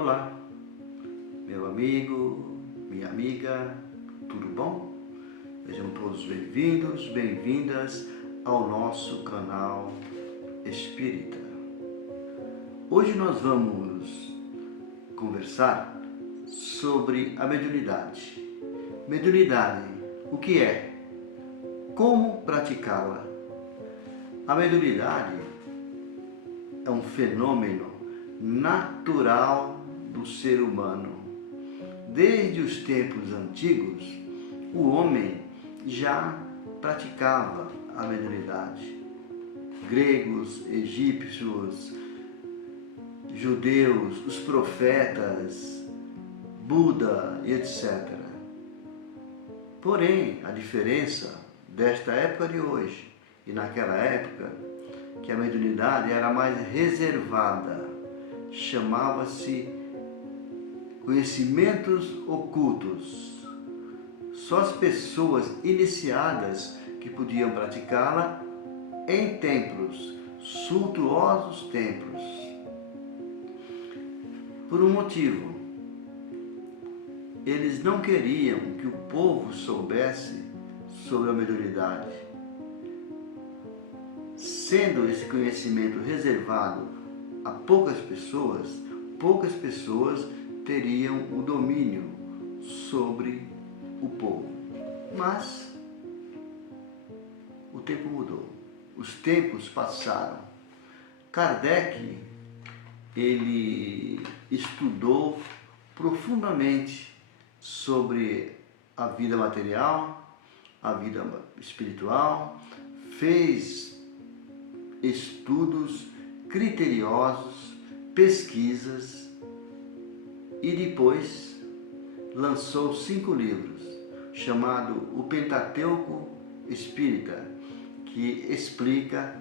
Olá, meu amigo, minha amiga, tudo bom? Sejam todos bem-vindos, bem-vindas ao nosso canal Espírita. Hoje nós vamos conversar sobre a mediunidade. Mediunidade, o que é? Como praticá-la? A mediunidade é um fenômeno natural do ser humano. Desde os tempos antigos, o homem já praticava a mediunidade. Gregos, egípcios, judeus, os profetas, Buda e etc. Porém, a diferença desta época de hoje e naquela época, que a mediunidade era mais reservada, chamava-se conhecimentos ocultos. Só as pessoas iniciadas que podiam praticá-la em templos, suntuosos templos. Por um motivo, eles não queriam que o povo soubesse sobre a mediunidade. Sendo esse conhecimento reservado a poucas pessoas teriam o domínio sobre o povo. Mas o tempo mudou, os tempos passaram. Kardec, ele estudou profundamente sobre a vida material, a vida espiritual, fez estudos criteriosos, pesquisas e depois lançou 5 livros, chamado O Pentateuco Espírita, que explica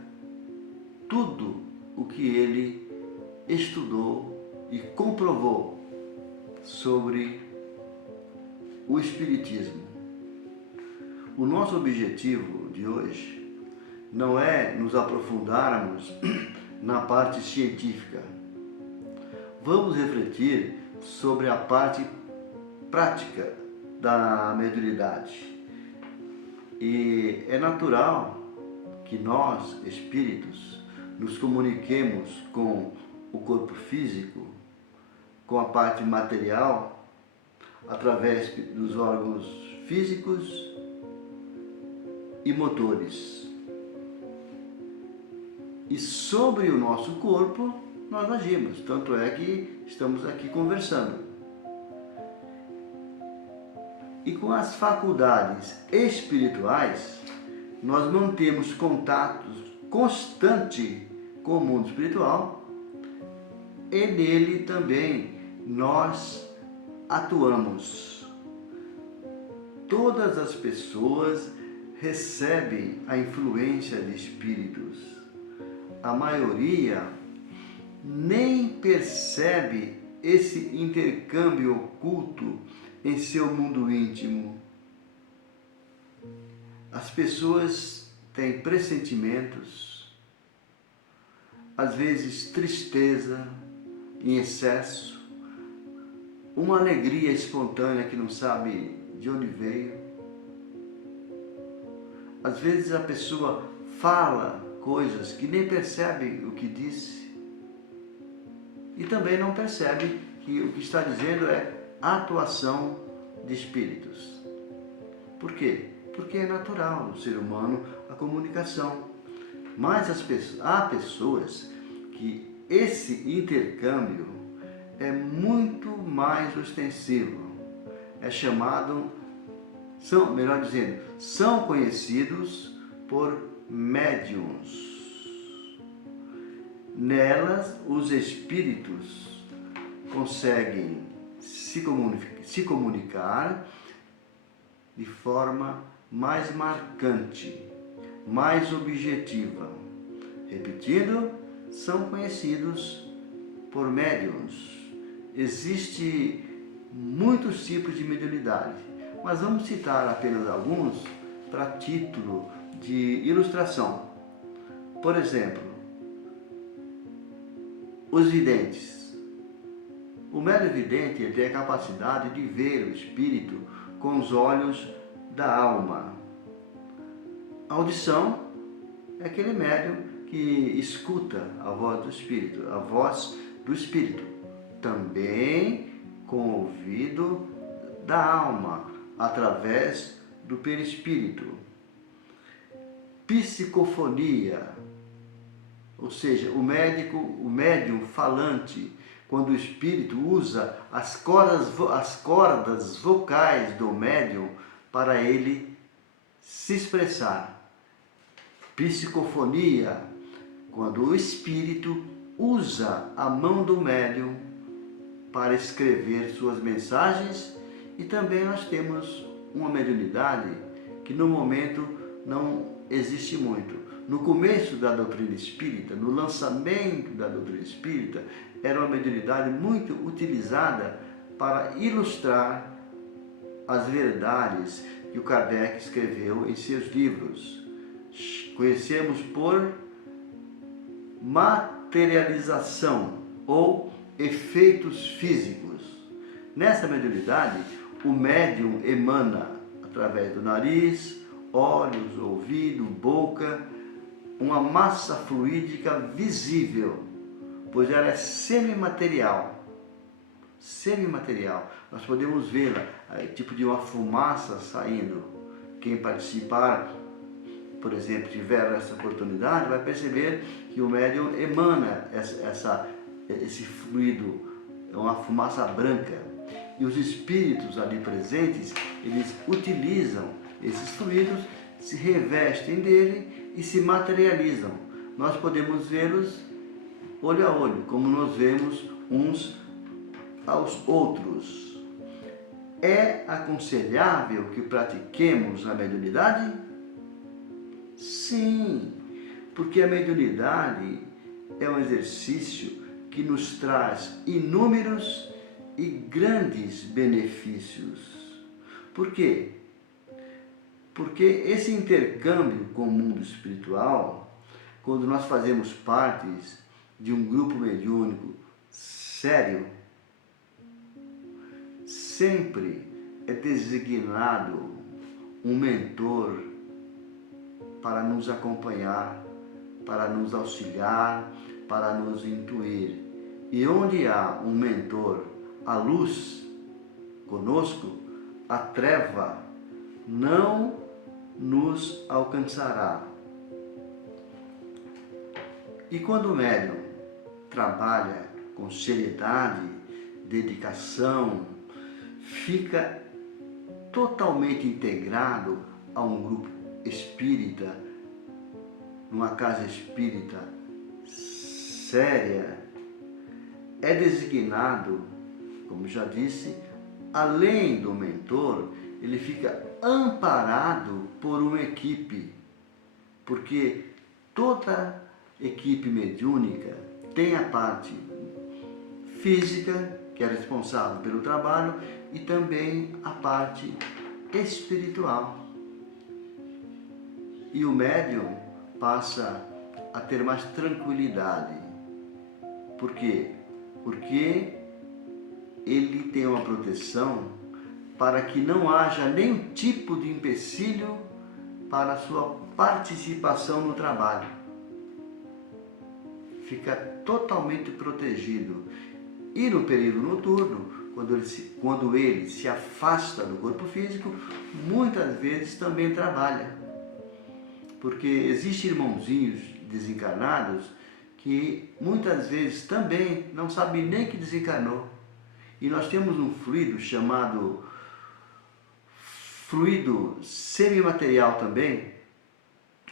tudo o que ele estudou e comprovou sobre o Espiritismo. O nosso objetivo de hoje não é nos aprofundarmos na parte científica. Vamos refletir sobre a parte prática da mediunidade. E é natural que nós, espíritos, nos comuniquemos com o corpo físico, com a parte material, através dos órgãos físicos e motores. E sobre o nosso corpo nós agimos, tanto é que estamos aqui conversando. E com as faculdades espirituais, nós mantemos contatos constante com o mundo espiritual e nele também nós atuamos. Todas as pessoas recebem a influência de espíritos. A maioria nem percebe esse intercâmbio oculto em seu mundo íntimo. As pessoas têm pressentimentos, às vezes tristeza em excesso, uma alegria espontânea que não sabe de onde veio. Às vezes a pessoa fala coisas que nem percebe o que disse e também não percebe que o que está dizendo é atuação de espíritos. Por quê? Porque é natural no ser humano a comunicação, mas há pessoas que esse intercâmbio é muito mais ostensivo, é chamado, melhor dizendo, são conhecidos por médiuns. Nelas, os espíritos conseguem se comunicar de forma mais marcante, mais objetiva. Repetindo, são conhecidos por médiuns. Existem muitos tipos de mediunidade, mas vamos citar apenas alguns para título de ilustração. Por exemplo, os videntes. O médium vidente ele tem a capacidade de ver o espírito com os olhos da alma. A audição é aquele médium que escuta a voz do espírito, a voz do espírito, também com o ouvido da alma, através do perispírito. Psicofonia, ou seja, o médium falante, quando o espírito usa as cordas vocais do médium para ele se expressar. Psicofonia, quando o espírito usa a mão do médium para escrever suas mensagens. E também nós temos uma mediunidade que no momento não existe muito. No começo da doutrina espírita, no lançamento da doutrina espírita, era uma mediunidade muito utilizada para ilustrar as verdades que o Kardec escreveu em seus livros. Conhecemos por materialização ou efeitos físicos. Nessa mediunidade, o médium emana através do nariz, olhos, ouvido, boca, uma massa fluídica visível, pois ela é semimaterial. Semimaterial. Nós podemos vê-la, tipo de uma fumaça saindo. Quem participar, por exemplo, tiver essa oportunidade, vai perceber que o médium emana esse fluido, uma fumaça branca. E os espíritos ali presentes, eles utilizam esses fluidos, se revestem dele e se materializam. Nós podemos vê-los olho a olho, como nós vemos uns aos outros. É aconselhável que pratiquemos a mediunidade? Sim, porque a mediunidade é um exercício que nos traz inúmeros e grandes benefícios. Por quê? Porque esse intercâmbio com o mundo espiritual, quando nós fazemos parte de um grupo mediúnico sério, sempre é designado um mentor para nos acompanhar, para nos auxiliar, para nos intuir. E onde há um mentor, a luz conosco, a treva não nos alcançará. E quando o médium trabalha com seriedade, dedicação, fica totalmente integrado a um grupo espírita, numa casa espírita séria, é designado, como já disse, além do mentor, ele fica amparado por uma equipe, porque toda equipe mediúnica tem a parte física, que é responsável pelo trabalho, e também a parte espiritual. E o médium passa a ter mais tranquilidade. Por quê? Porque ele tem uma proteção para que não haja nenhum tipo de empecilho para a sua participação no trabalho. Fica totalmente protegido. E no período noturno, quando ele se afasta do corpo físico, muitas vezes também trabalha. Porque existem irmãozinhos desencarnados que muitas vezes também não sabem nem que desencarnou. E nós temos um fluido chamado fluido semimaterial também,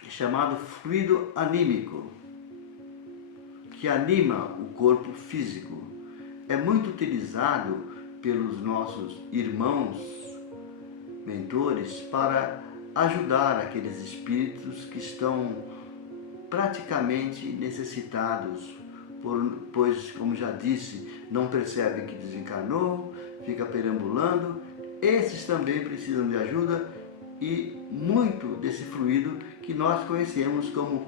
chamado fluido anímico, que anima o corpo físico. É muito utilizado pelos nossos irmãos mentores para ajudar aqueles espíritos que estão praticamente necessitados, pois, como já disse, não percebem que desencarnou, fica perambulando. Esses também precisam de ajuda e muito desse fluido que nós conhecemos como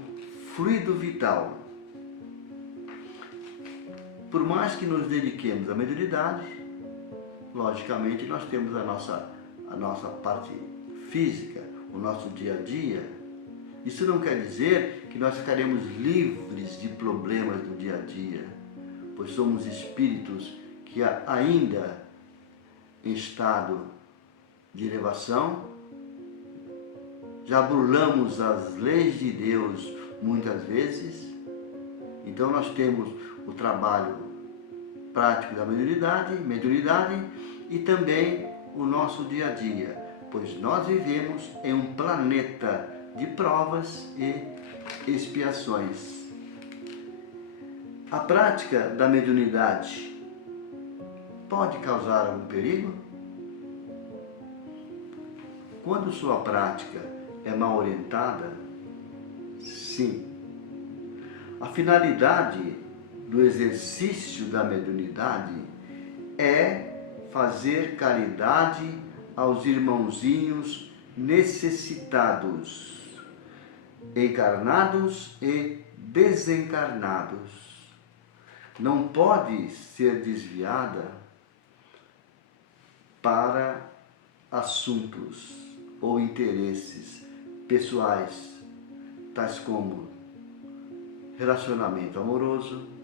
fluido vital. por mais que nos dediquemos à mediunidade, logicamente nós temos a nossa parte física, o nosso dia a dia. Isso não quer dizer que nós ficaremos livres de problemas do dia a dia, pois somos espíritos que ainda em estado de elevação, já burlamos as leis de Deus muitas vezes. Então nós temos o trabalho prático da mediunidade e também o nosso dia a dia, pois nós vivemos em um planeta de provas e expiações. A prática da mediunidade pode causar algum perigo? Quando sua prática é mal orientada, sim. A finalidade do exercício da mediunidade é fazer caridade aos irmãozinhos necessitados, encarnados e desencarnados. Não pode ser desviada para assuntos ou interesses pessoais, tais como relacionamento amoroso,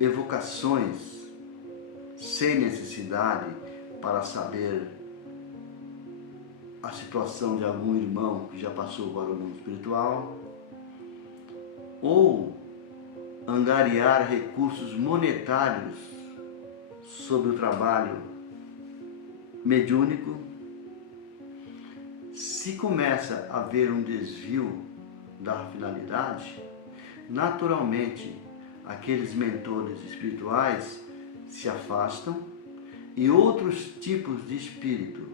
evocações sem necessidade para saber a situação de algum irmão que já passou para o mundo espiritual, ou angariar recursos monetários sobre o trabalho mediúnico. Se começa a haver um desvio da finalidade, naturalmente aqueles mentores espirituais se afastam e outros tipos de espíritos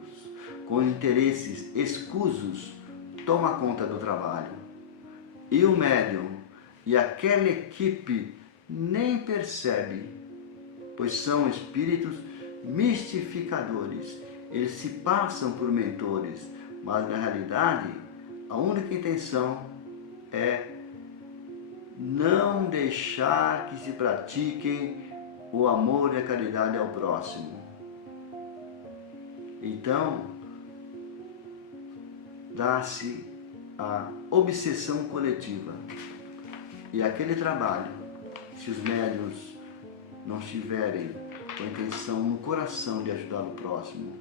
com interesses escusos tomam conta do trabalho. E o médium e aquela equipe nem percebe, pois são espíritos mistificadores. Eles se passam por mentores, mas na realidade a única intenção é não deixar que se pratiquem o amor e a caridade ao próximo. Então, dá-se a obsessão coletiva. E aquele trabalho, se os médiuns não estiverem com a intenção no coração de ajudar o próximo,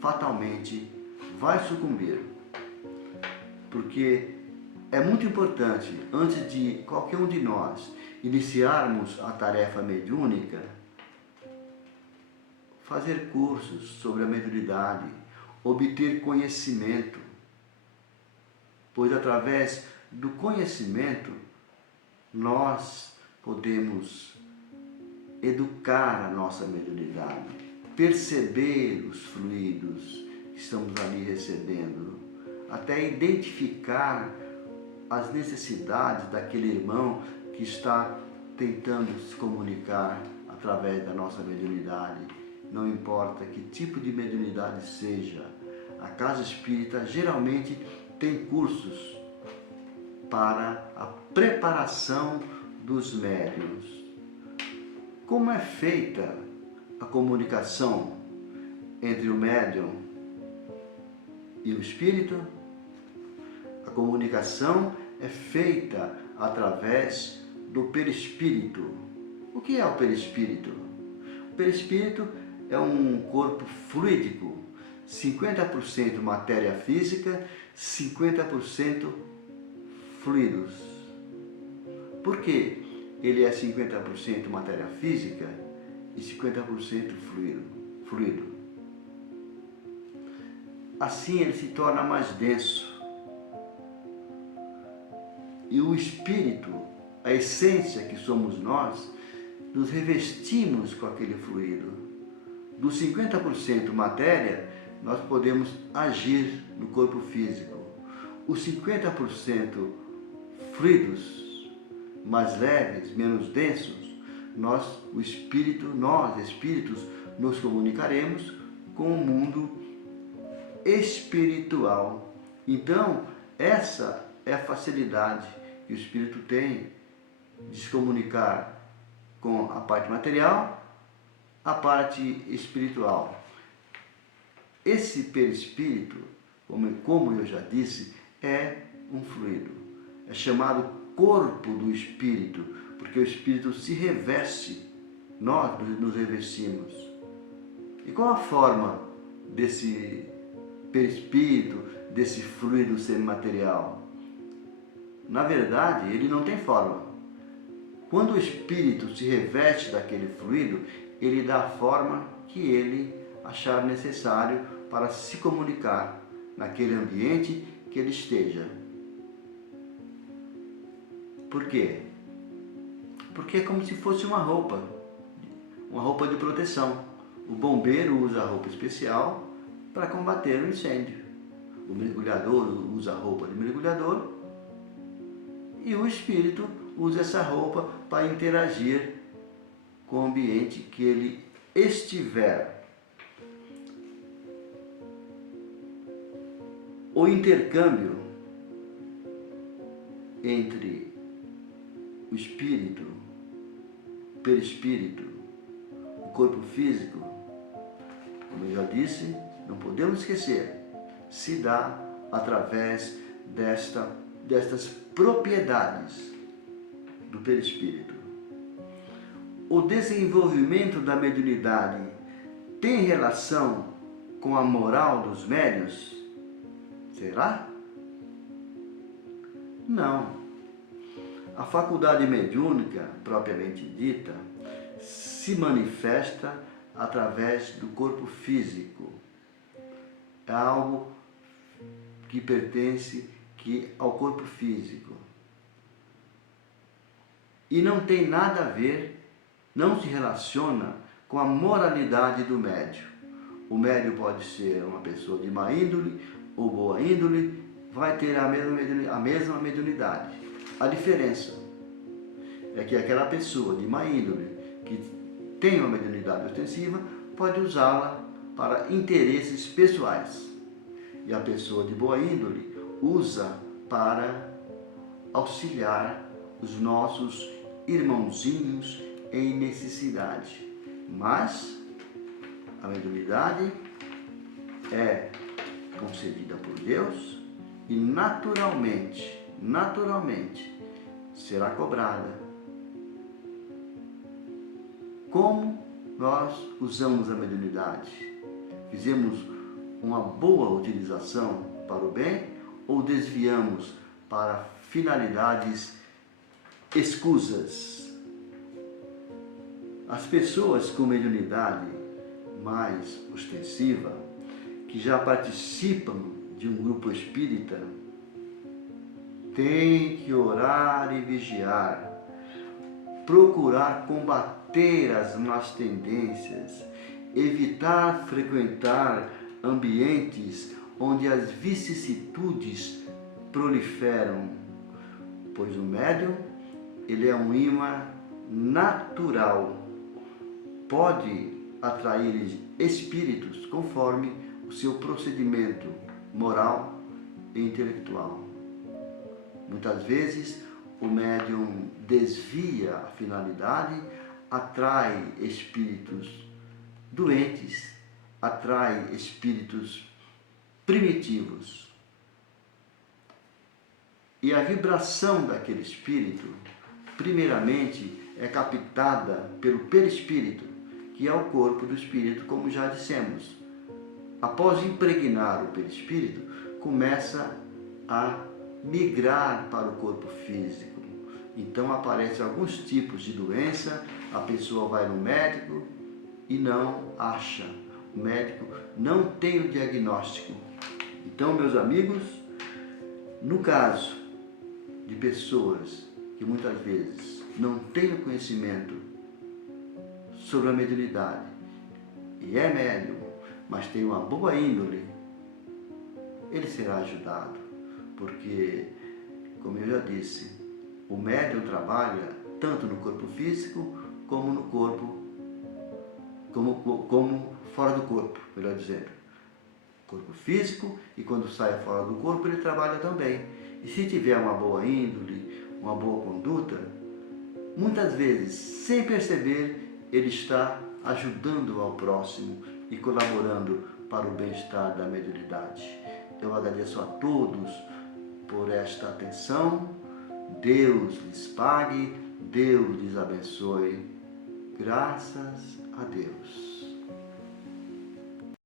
fatalmente vai sucumbir. Porque é muito importante, antes de qualquer um de nós iniciarmos a tarefa mediúnica, fazer cursos sobre a mediunidade, obter conhecimento, pois através do conhecimento nós podemos educar a nossa mediunidade, perceber os fluidos que estamos ali recebendo, até identificar as necessidades daquele irmão que está tentando se comunicar através da nossa mediunidade. Não importa que tipo de mediunidade seja, a Casa Espírita geralmente tem cursos para a preparação dos médiuns. Como é feita a comunicação entre o médium e o espírito? A comunicação é feita através do perispírito. O que é o perispírito? O perispírito é um corpo fluídico, 50% matéria física, 50% fluidos. Por que ele é 50% matéria física e 50% fluido? Assim ele se torna mais denso. E o espírito, a essência que somos nós, nos revestimos com aquele fluido. Dos 50% matéria, nós podemos agir no corpo físico. Os 50% fluidos, mais leves, menos densos, nós espíritos, nos comunicaremos com o mundo espiritual. Então, essa é a facilidade que o espírito tem de se comunicar com a parte material, a parte espiritual. Esse perispírito, como eu já disse, é um fluido. É chamado corpo do espírito, porque o espírito se reveste, nós nos revestimos. E qual a forma desse perispírito, desse fluido semimaterial? Na verdade, ele não tem forma. Quando o espírito se reveste daquele fluido, ele dá a forma que ele achar necessário para se comunicar naquele ambiente que ele esteja. Por quê? Porque é como se fosse uma roupa de proteção. O bombeiro usa a roupa especial para combater o incêndio. O mergulhador usa a roupa de mergulhador e o espírito usa essa roupa para interagir com o ambiente que ele estiver. O intercâmbio entre o espírito, o perispírito, o corpo físico, como eu já disse, não podemos esquecer, se dá através destas propriedades do perispírito. O desenvolvimento da mediunidade tem relação com a moral dos médiuns? Será? Não. A faculdade mediúnica, propriamente dita, se manifesta através do corpo físico. É algo que pertence ao corpo físico. E não tem nada a ver, não se relaciona com a moralidade do médium. O médium pode ser uma pessoa de má índole ou boa índole, vai ter a mesma mediunidade. A diferença é que aquela pessoa de má índole que tem uma mediunidade ostensiva pode usá-la para interesses pessoais. E a pessoa de boa índole usa para auxiliar os nossos irmãozinhos em necessidade. Mas a mediunidade é concedida por Deus e naturalmente será cobrada. Como nós usamos a mediunidade? Fizemos uma boa utilização para o bem ou desviamos para finalidades escusas? As pessoas com mediunidade mais ostensiva, que já participam de um grupo espírita, têm que orar e vigiar, procurar combater as más tendências, evitar frequentar ambientes onde as vicissitudes proliferam, pois o médium, ele é um imã natural, pode atrair espíritos conforme o seu procedimento moral e intelectual. Muitas vezes o médium desvia a finalidade, atrai espíritos doentes, atrai espíritos primitivos. E a vibração daquele espírito, primeiramente, é captada pelo perispírito, que é o corpo do espírito, como já dissemos. Após impregnar o perispírito, começa a migrar para o corpo físico. Então aparecem alguns tipos de doença, a pessoa vai no médico e não acha. O médico não tem o diagnóstico. Então, meus amigos, no caso de pessoas que muitas vezes não têm o conhecimento sobre a mediunidade e é médium, mas tem uma boa índole, ele será ajudado, porque, como eu já disse, o médium trabalha tanto no corpo físico como no corpo, como fora do corpo, melhor dizendo. Corpo físico, e quando sai fora do corpo ele trabalha também. E se tiver uma boa índole, uma boa conduta, muitas vezes, sem perceber, ele está ajudando ao próximo e colaborando para o bem-estar da mediunidade. Eu agradeço a todos por esta atenção. Deus lhes pague, Deus lhes abençoe. Graças a Deus.